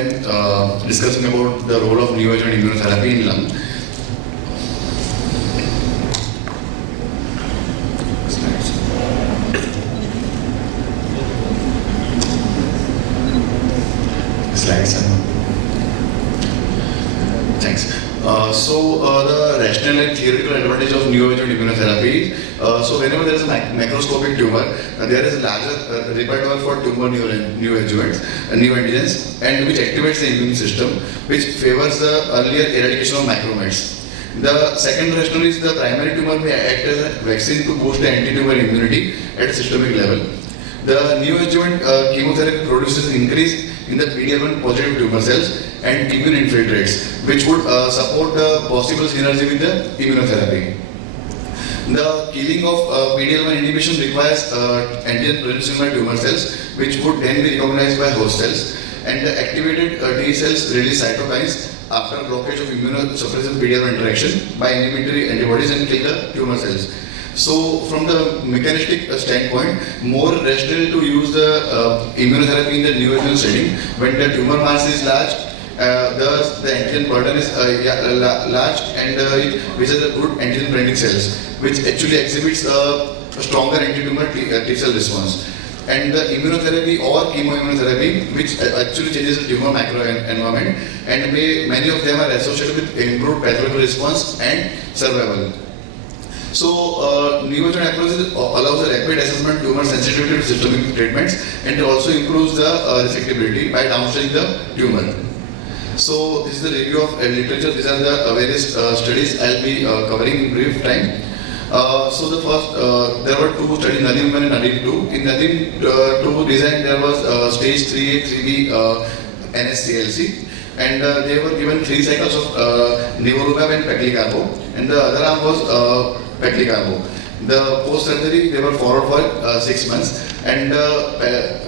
I'm discussing about the role of neoadjuvant immunotherapy in lung. Slides. Thanks. The rational and theoretical advantage of neoadjuvant immunotherapy. So whenever there is a macroscopic tumor, there is a larger repertoire for tumor neoadjuvants, neoantigens, and which activates the immune system, which favors the earlier eradication of macrometes. The second rationale is the primary tumor may act as a vaccine to boost the anti-tumor immunity at a systemic level. The neoadjuvant chemotherapy produces an increase in the PD-L1 positive tumor cells and immune infiltrates, which would support the possible synergy with the immunotherapy. The killing of PD-L1 inhibition requires antigen presence in tumor cells, which would then be recognized by host cells, and the activated T cells release cytokines after blockage of immunosuppressive PD-L1 interaction by inhibitory antibodies and kill the tumor cells. So, from the mechanistic standpoint, more rational to use the immunotherapy in the neoadjuvant setting when the tumor mass is large, the antigen burden is large, and which is a good antigen binding cells, which actually exhibits a stronger anti-tumor T cell response. And the immunotherapy or chemoimmunotherapy, which actually changes the tumor macro environment, and many of them are associated with improved pathological response and survival. So, neoadjuvant approach allows a rapid assessment tumor sensitivity to systemic treatments, and it also improves the resectability by downstreaming the tumor. So, this is the review of literature. These are the various studies I'll be covering in brief time. So, the first, there were two studies, Nadim 1 and Nadim 2. In Nadim 2 design, there was stage 3A, 3B NSCLC. And they were given 3 cycles of nivolumab and paclitaxel, and the other arm was paclitaxel. The post-surgery, they were followed for 6 months, and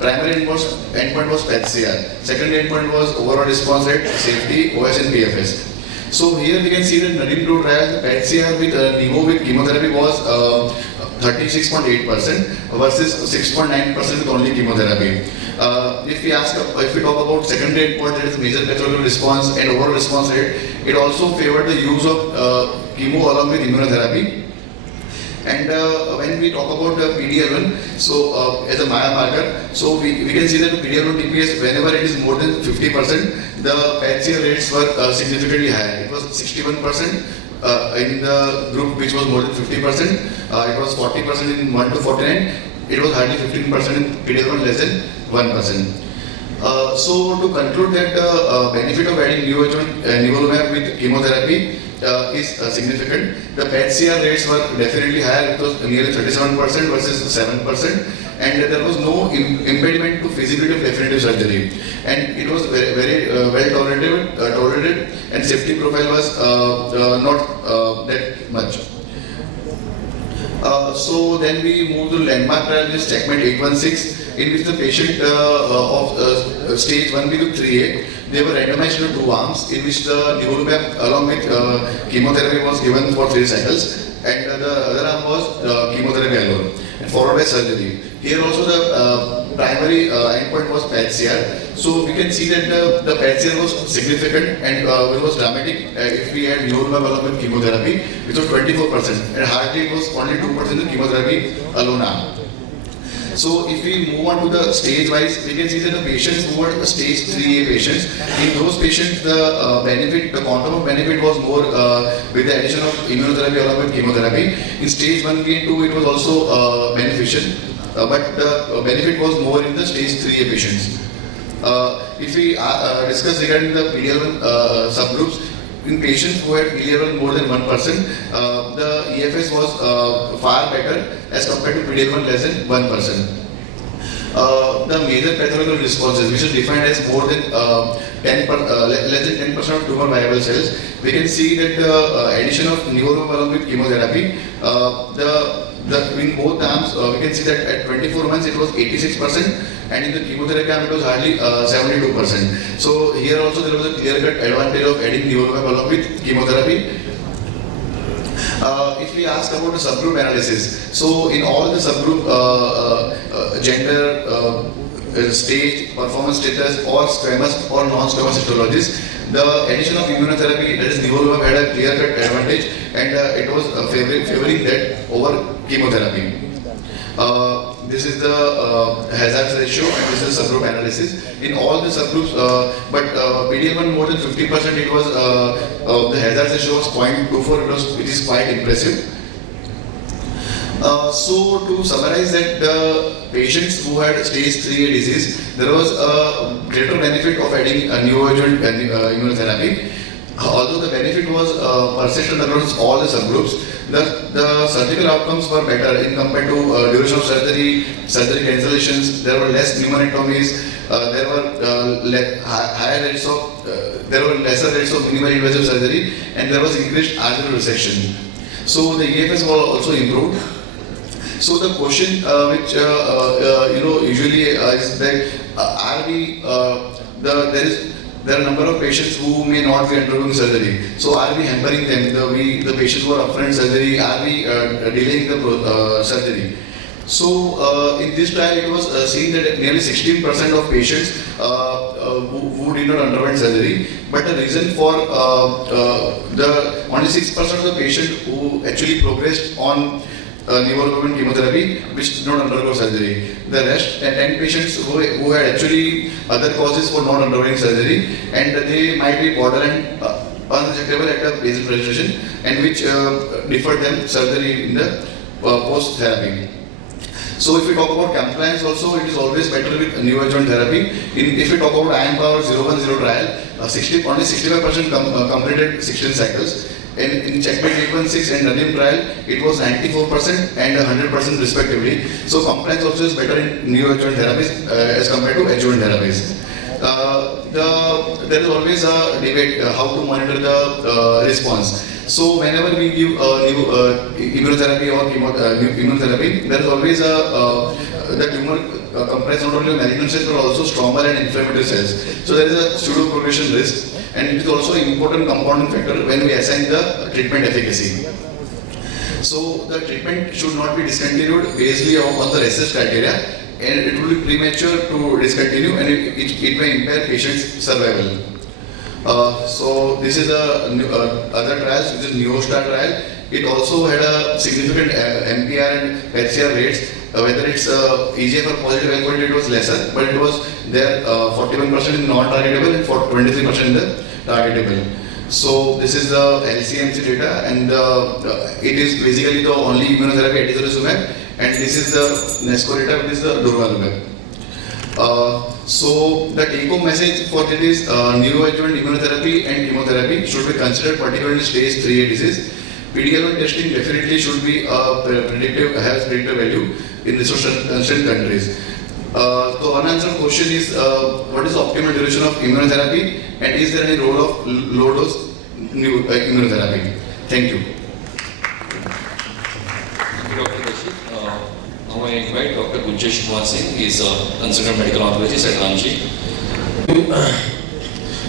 primary endpoint was PET-CR. Secondary endpoint was overall response rate, safety, OS and PFS. So here we can see that Nadim 2 trial, the PET-CR with Nivo with chemotherapy was 36.8% versus 6.9% with only chemotherapy. If we talk about secondary endpoint, that is major pathological response and overall response rate, it also favored the use of chemo along with immunotherapy. And when we talk about the PD-L1, so as a biomarker, so we can see that PD-L1 TPS, whenever it is more than 50%, the PET-CR rates were significantly higher. It was 61% in the group which was more than 50%. It was 40% in 1 to 49. It was hardly 15% in PD-L1 less than 1%. So to conclude that the benefit of adding neoadjuvant nivolumab with chemotherapy is significant. The PET-CR rates were definitely higher. It was nearly 37% versus 7%, and there was no impediment to feasibility of definitive surgery. And it was very well tolerated, and safety profile was not that much. So then we move to landmark trial, this checkmate 816, in which the patient of stage 1B to 3A, they were randomized into 2 arms, in which the nivolumab along with chemotherapy was given for 3 cycles, and the other arm was chemotherapy alone, and followed by surgery. Here also the primary endpoint was PET-CR. So we can see that the PET-CR was significant, and it was dramatic if we had nivolumab along with chemotherapy, which was 24%, and hardly it was only 2% in quimotherapy alone arm. So if we move on to the stage wise, we can see that the patients who were stage 3A patients, in those patients the quantum of benefit was more with the addition of immunotherapy along with chemotherapy. In stage 1B and 2 it was also beneficial, but the benefit was more in the stage 3A patients. If we discuss regarding the PD-L1 subgroups, in patients who had PD-L1 more than 1%, the EFS was far better as compared to PD-L1 less than 1%. The major pathological responses, which is defined as more than less than 10% of tumor viable cells, we can see that the addition of nivolumab along with chemotherapy, in both arms, we can see that at 24 months it was 86%, and in the chemotherapy arm it was hardly 72%. So here also there was a clear-cut advantage of adding nivolumab along with chemotherapy. If we ask about the subgroup analysis, so in all the subgroup, gender, stage, performance status, or squamous or non-squamous histologies. The addition of immunotherapy, that is nivolumab, had a clear-cut advantage, and it was favoring that over chemotherapy. This is the hazard ratio, and this is subgroup analysis. In all the subgroups, but PD-L1 more than 50%, it was the hazard ratio was 0.24, which is quite impressive. So to summarize that, the patients who had stage 3A disease, there was a greater benefit of adding a neoadjuvant immunotherapy. Although the benefit was persistent across all the subgroups, the surgical outcomes were better in compared to duration of surgery, surgery cancellations. There were less pneumonectomies. There were higher rates of, there were lesser rates of minimally invasive surgery, and there was increased arterial resection. So the EFS was also improved. So the question which usually is that are we there are a number of patients who may not be undergoing surgery. So are we hampering them? The patients who are upfront surgery, are we delaying the surgery? So in this trial, it was seen that nearly 16% of patients who did not undergo surgery, but the reason for the only 6% of the patients who actually progressed on nivolumab chemotherapy, which did not undergo surgery. The rest, 10 patients who had actually other causes for not undergoing surgery, and they might be borderline unresectable at a basal presentation, and which deferred them surgery in the post-therapy. So if we talk about compliance also, it is always better with neoadjuvant therapy. If we talk about IMpower 010 trial, only 65% completed 16 cycles. In checkmate 816 and Nadim trial, it was 94% and 100% respectively. So compliance also is better in neoadjuvant therapies as compared to adjuvant therapies. There is always a debate how to monitor the response. So whenever we give immunotherapy or immunotherapy, there is always the tumor comprises not only malignant cells but also stromal and inflammatory cells. So there is a pseudo progression risk, and it is also an important compounding factor when we assign the treatment efficacy. So the treatment should not be discontinued based on the RECIST criteria, and it will be premature to discontinue, and it may impair patient's survival. So this is the other trials, which is NeoStar trial. It also had a significant MPR and PCR rates. Whether it's EGFR positive endpoint, it was lesser, but it was there 41% in non-targetable and 23% in the targetable. So this is the LCMC data, and it is basically the only immunotherapy atezolizumab, and this is the NESCO data, which is the durvalumab. So the take-home message for it is neoadjuvant immunotherapy and chemotherapy should be considered, particularly stage 3A disease. PD-L1 testing definitely should be has predictive value in resource-constrained countries. The unanswered question is what is the optimal duration of immunotherapy, and is there any role of low-dose immunotherapy? Thank you. Thank you, Dr. Darshit. Now I invite Dr. Gunjesh Singh. He is a consultant medical oncologist at Ranchi.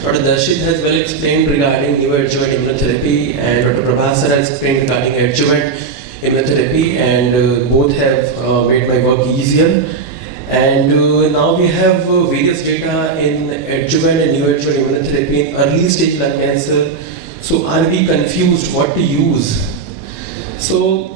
Dr. Darshit has well explained regarding neoadjuvant immunotherapy, and Dr. Prabhasar has explained regarding adjuvant immunotherapy, and both have made my work easier. And now we have various data in adjuvant and neoadjuvant immunotherapy in early stage lung cancer. So are we confused what to use? So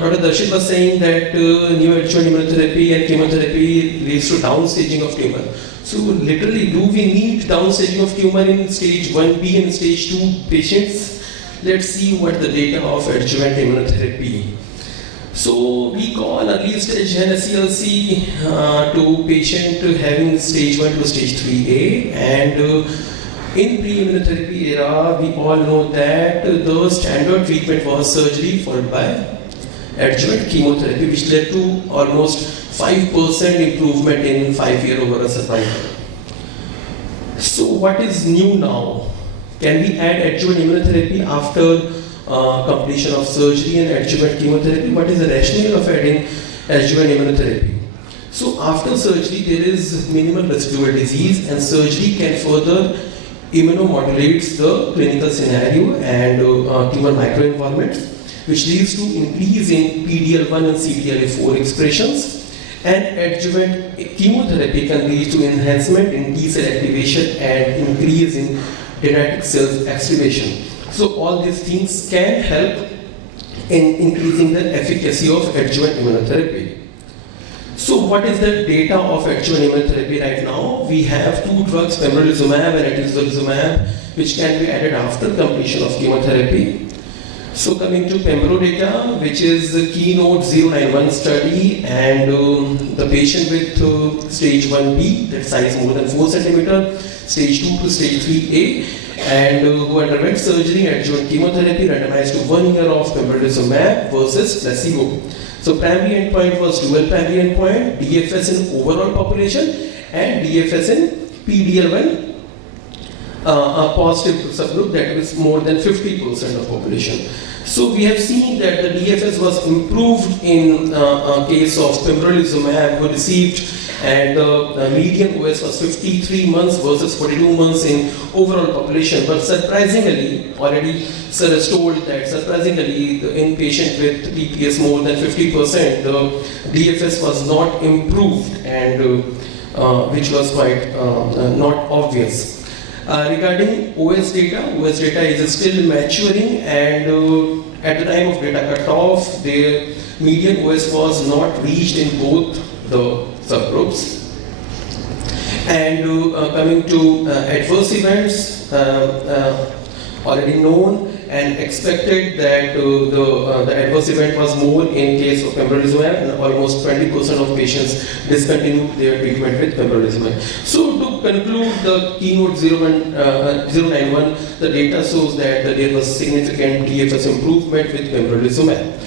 Dr. Darshit was saying that neoadjuvant immunotherapy and chemotherapy leads to downstaging of tumor. So literally, do we need downstaging of tumor in stage 1B and stage 2 patients? Let's see what the data of adjuvant immunotherapy. So we call early stage NSCLC to patient having stage 1 to stage 3A, and in pre-immunotherapy era, we all know that the standard treatment was surgery followed by adjuvant chemotherapy, which led to almost 5% improvement in 5-year overall survival. So what is new now? Can we add adjuvant immunotherapy after completion of surgery and adjuvant chemotherapy? What is the rationale of adding adjuvant immunotherapy? So after surgery, there is minimal residual disease, and surgery can further immunomodulates the clinical scenario and tumor microenvironment, which leads to increase in PD-L1 and CTLA4 expressions, And adjuvant chemotherapy can lead to enhancement in T cell activation and increase in dendritic cells activation. So all these things can help in increasing the efficacy of adjuvant immunotherapy. So what is the data of adjuvant immunotherapy right now? We have two drugs, pembrolizumab and atezolizumab, which can be added after completion of chemotherapy. So coming to pembro data, which is the Keynote 091 study, and the patient with stage 1B, that size more than 4 cm, stage 2 to stage 3A, and who underwent surgery and adjuvant chemotherapy, randomized to 1 year of pembrolizumab versus placebo. So primary endpoint was dual primary endpoint, DFS in overall population and DFS in PD-L1 positive subgroup, that is more than 50% of population. So we have seen that the DFS was improved in case of pembrolizumab who received, and the median OS was 53 months versus 42 months in overall population. But surprisingly, already sir has told that surprisingly in patient with TPS more than 50%, the DFS was not improved, and which was quite not obvious. Regarding OS data is still maturing, and at the time of data cutoff, the median OS was not reached in both the subgroups. And coming to adverse events, already known and expected that the adverse event was more in case of pembrolizumab, and almost 20% of patients discontinued their treatment with pembrolizumab. So to conclude the Keynote 091, the data shows that there was significant DFS improvement with pembrolizumab.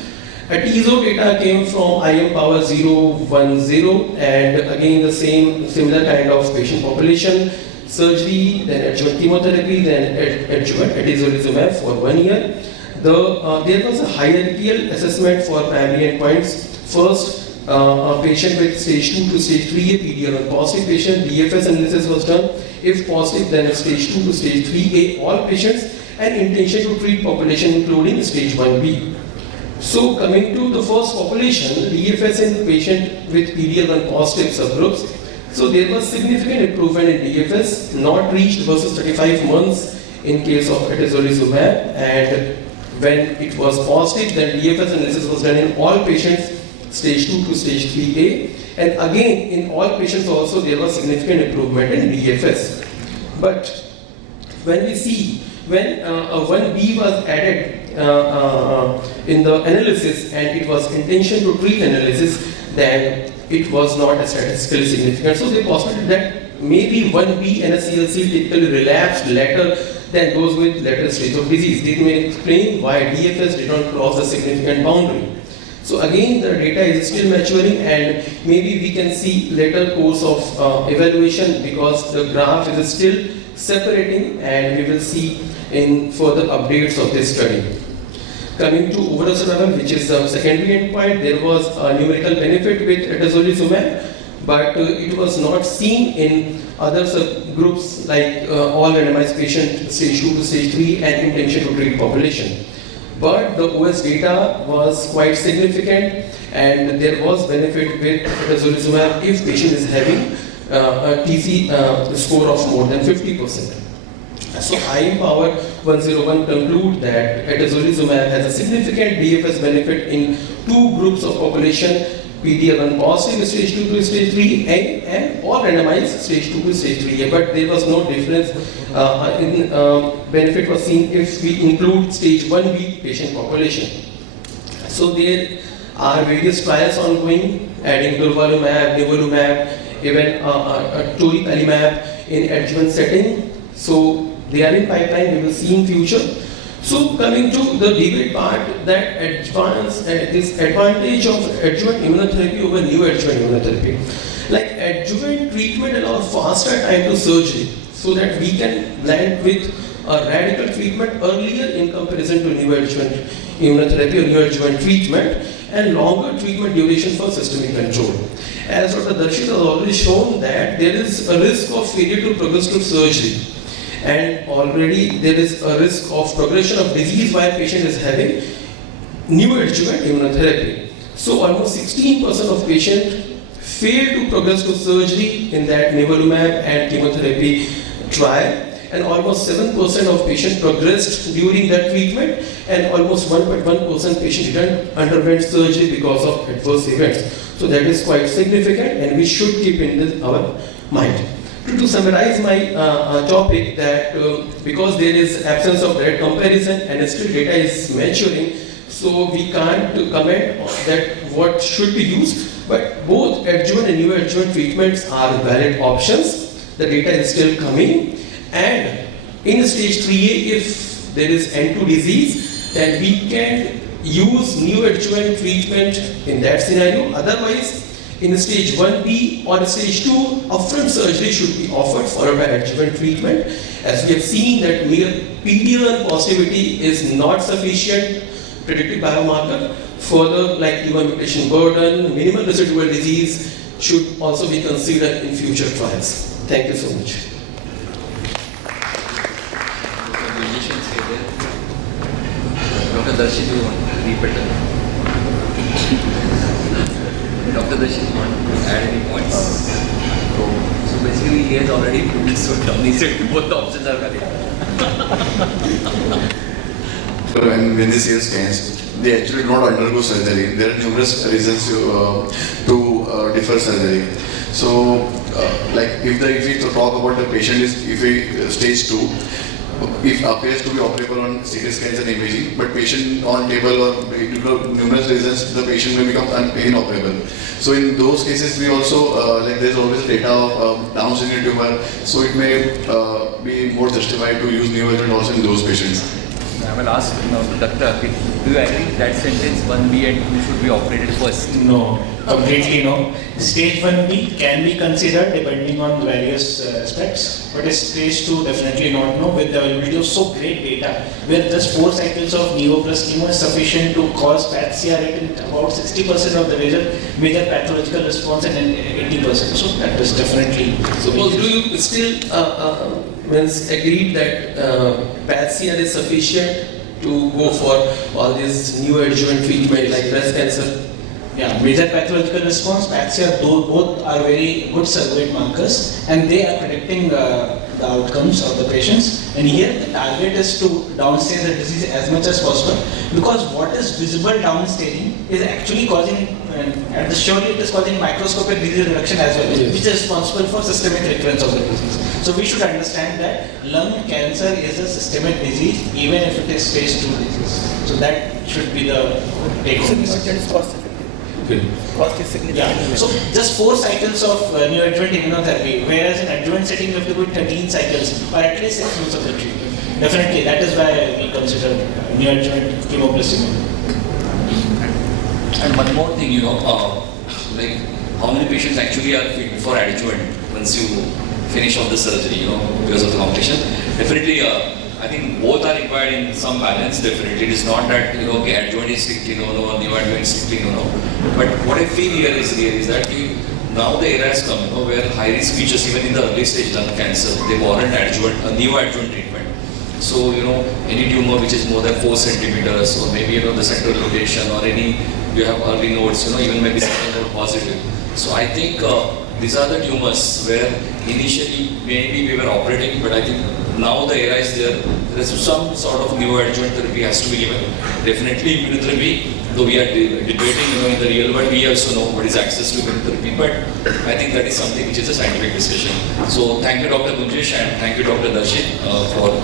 Atezo data came from IM Power 010, and again the similar kind of patient population. Surgery, then adjuvant chemotherapy, then adjuvant atezolizumab for 1 year. There was a hierarchical assessment for primary endpoints. First, a patient with stage 2 to stage 3A PD-L1 positive patient, DFS analysis was done. If positive, then stage 2 to stage 3A all patients, and intention to treat population including stage 1B. So coming to the first population, DFS in patient with PD-L1 positive subgroups. So there was significant improvement in DFS, not reached versus 35 months in case of atezolizumab, and when it was positive, then DFS analysis was done in all patients, stage 2 to stage 3A, and again in all patients also there was significant improvement in DFS. But when we see, when a 1B was added in the analysis and it was intention to treat analysis, then it was not statistically significant. So they posited that maybe 1B and a CLC typically relapsed later than those with later stage of disease. This may explain why DFS did not cross the significant boundary. So again, the data is still maturing, and maybe we can see later course of evaluation, because the graph is still separating, and we will see in further updates of this study. Coming to overall survival, which is the secondary endpoint, there was a numerical benefit with atezolizumab, but it was not seen in other subgroups like all randomized patient stage 2 to stage 3 and intention to treat population. But the OS data was quite significant, and there was benefit with atezolizumab if patient is having a TC score of more than 50%. So IM Power 101 conclude that atezolizumab has a significant DFS benefit in two groups of population, PD-L1 positive stage 2 to stage 3A and all randomized stage 2 to stage 3A, but there was no difference in benefit was seen if we include stage 1B patient population. So there are various trials ongoing, adding durvalumab, nivolumab, even toripalimab in adjuvant setting. So they are in pipeline, we will see in future. So coming to the debate part, that this advantage of adjuvant immunotherapy over neoadjuvant immunotherapy. Like adjuvant treatment allows faster time to surgery, so that we can land with a radical treatment earlier in comparison to neoadjuvant immunotherapy or neoadjuvant treatment, and longer treatment duration for systemic control. As Dr. Darshit has already shown that there is a risk of failure to progress to surgery, and already there is a risk of progression of disease while patient is having neoadjuvant immunotherapy. So almost 16% of patients failed to progress to surgery in that nivolumab and chemotherapy trial, and almost 7% of patients progressed during that treatment, and almost 1.1% patients didn't underwent surgery because of adverse events. So that is quite significant, and we should keep in our mind. To summarize my topic, that because there is absence of direct comparison and still data is maturing, so we can't comment that what should be used, but both adjuvant and neoadjuvant treatments are valid options. The data is still coming, and in stage 3A, if there is N2 disease, then we can use neoadjuvant treatment in that scenario. Otherwise, in stage 1B or stage 2, upfront surgery should be offered, followed by adjuvant treatment. As we have seen that mere PD-L1 positivity is not sufficient predictive biomarker. Further, like tumor mutation burden, minimal residual disease should also be considered in future trials. Thank you so much. Dr. Darshit, you want to repeat it? Dr. Darshit, want to add any points? So basically, he has already put this so down. He said both the options are valid. When they see scans, they actually do not undergo surgery. There are numerous reasons to defer surgery. So, like if we talk about the patient is stage 2, if appears to be operable on CT scans and imaging, but patient on table or due to numerous reasons, the patient may become inoperable. So in those cases, we also like there's always data of Down syndrome tumor, so it may be more justified to use neoadjuvant also in those patients. I will ask now to Dr. Akil, do you agree that sentence 1B and 2 should be operated first? No, completely no. Stage 1B can be considered depending on various aspects, but stage 2 definitely not. No, with the availability of so great data, where just 4 cycles of neo plus chemo is sufficient to cause PAT-CR in about 60% of the major pathological response and 80%. So that is definitely. Suppose do you still agreed that PAT-CR is sufficient to go for all these neoadjuvant treatment like breast cancer? Yeah, major pathological response, PAT-CR, both are very good surrogate markers, and they are predicting the outcomes of the patients. And here the target is to downstage the disease as much as possible, because what is visible downstaging is actually causing, surely it is causing microscopic disease reduction as well, yes, which is responsible for systemic recurrence of the disease. So we should understand that lung cancer is a systemic disease, even if it is stage 2 disease. So that should be the take-home message. Yeah. So just 4 cycles of neoadjuvant immunotherapy, whereas in adjuvant setting you have to do 13 cycles or at least 6 months of the treatment. Definitely, that is why we consider neoadjuvant chemo plus immunotherapy. And one more thing, like how many patients actually are fit for adjuvant once you finish off the surgery, because of the complication. Definitely, I think both are required in some balance. Definitely, it is not that adjuvant is strictly no, or neoadjuvant is strictly no. But what I feel here is that now the era has come, where high risk features even in the early stage lung cancer, they warrant neoadjuvant treatment. So any tumor which is more than 4 centimeters, or maybe the central location, or you have early nodes, even maybe second node positive. So I think these are the tumors where initially maybe we were operating, but I think now the era is there. There is some sort of neoadjuvant therapy has to be given. Definitely immunotherapy, though we are debating, in the real world, we also know what is access to immunotherapy, but I think that is something which is a scientific discussion. So thank you, Dr. Gunjesh, and thank you, Dr. Darshit, for